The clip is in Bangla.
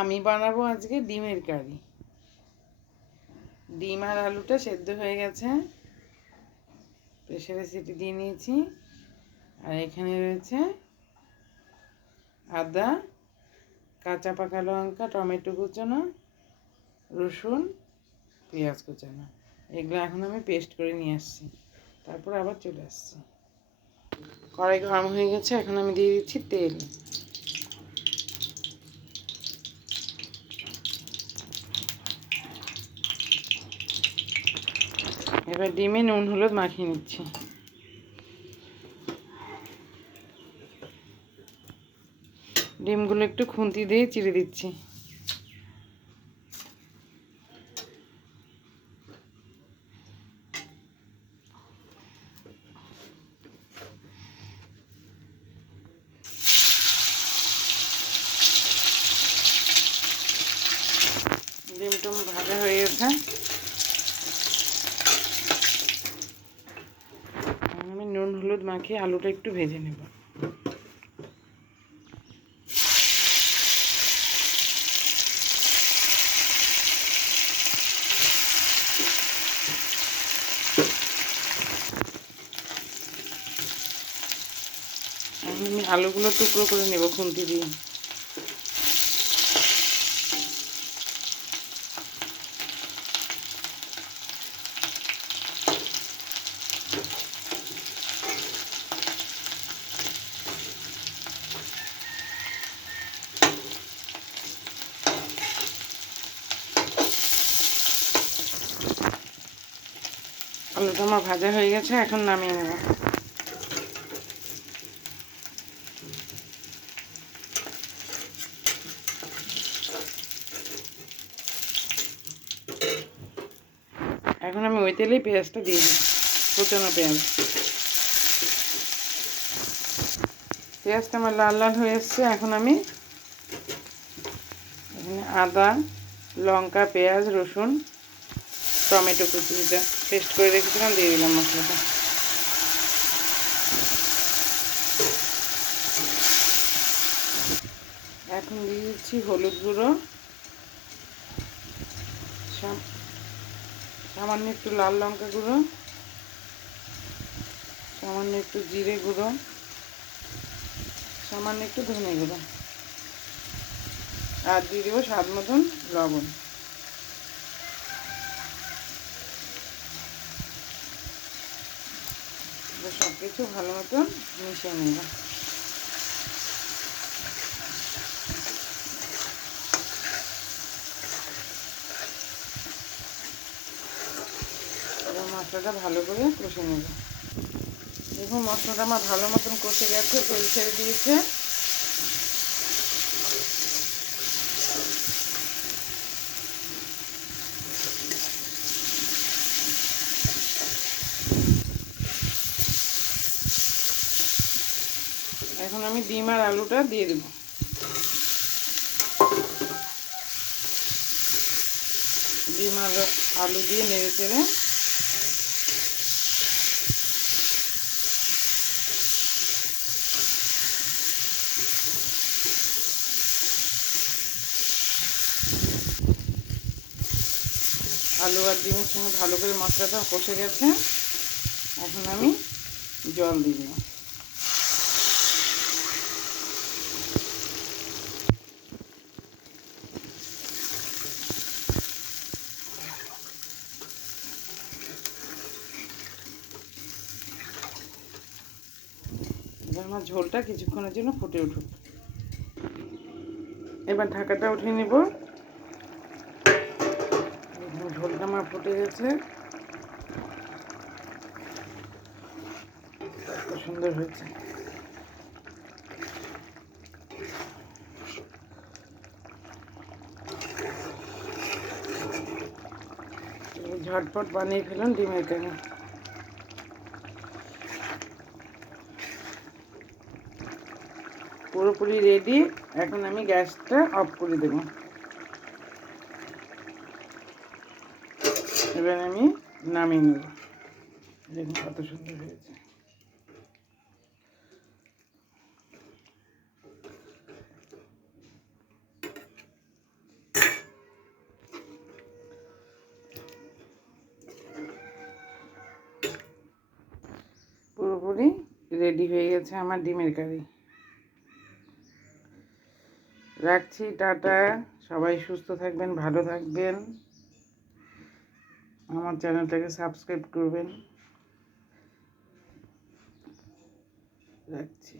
আমি বানাবো আজকে ডিমের কারি। ডিম আর আলুটা সেদ্ধ হয়ে গেছে, প্রেসারে সিটি দিয়ে নিয়েছি। আর এখানে রয়েছে আদা, কাঁচা পাকা লঙ্কা, টমেটো কুচানো, রসুন, পেঁয়াজ কুচানো। এগুলো এখন আমি পেস্ট করে নিয়ে আসছি, তারপর আবার চলে আসছি। কড়াই গরম হয়ে গেছে, এখন আমি দিয়ে দিচ্ছি তেল। এবার ডিমে নুন হলুদ মাখিয়ে নিচ্ছি। ডিমগুলো একটু খুন্তি দিয়ে চিড়ে দিচ্ছি। ডিমটা ভাজা হয়ে গেছে, আমি নুন হলুদ মাখিয়ে আলুটা একটু ভেজে নেব। আমি আলুগুলো টুকরো করে নেব খুন্তি দিয়ে। আলুটা আমার ভাজা হয়ে গেছে, এখন নামিয়ে নেব। এখন আমি ওই তেলেই পেঁয়াজটা দিয়ে দিই, কুচানো পেঁয়াজ। পেঁয়াজটা আমার লাল লাল হয়ে এসছে। এখন আমি এখানে আদা, লঙ্কা, পেঁয়াজ, রসুন, টমেটো কুচিটা পেস্ট করে রেখেছিলাম দিয়ে দিলাম মশলাটা। এখন দিয়ে দিচ্ছি হলুদ গুঁড়ো, সামান্য একটু লাল লঙ্কা গুঁড়ো, সামান্য একটু জিরে গুঁড়ো, সামান্য একটু ধনে গুঁড়ো, আর দিয়ে দেবো স্বাদ মতন লবণ। সব কিছু ভালো মতন মিশিয়ে নেব। এবার মশলাটা ভালো করে কষে নেব। দেখুন মশলাটা আমার ভালো মতন কষে গেছে, তেল ছেড়ে দিয়েছে। এখন আমি ডিম আর আলুটা দিয়ে দেব। ডিম আর আলু দিয়ে নেড়ে চেড়ে আলু আর ডিমের সঙ্গে ভালো করে মশলাটা কষে গেছে। এখন আমি জল দিয়ে দেব। এবার আমার ঝোলটা কিছুক্ষণের জন্য ফুটে উঠুক। এবার ঢাকাটা উঠিয়ে নেব। ঝোলটা আমার ফুটে গেছে, কত সুন্দর হয়েছে। ঝটপট বানিয়ে ফেলুন ডিমের কারি। পুরোপুরি রেডি। এখন আমি গ্যাসটা অফ করে দেব। এবার আমি নামিয়ে নেব। দেখুন কত সুন্দর হয়েছে। রেডি হয়ে গেছে আমার ডিমের কারি। রাখছি, টাটা। সবাই সুস্থ থাকবেন, ভালো থাকবেন। আমার চ্যানেলটাকে সাবস্ক্রাইব করবেন। রাখছি।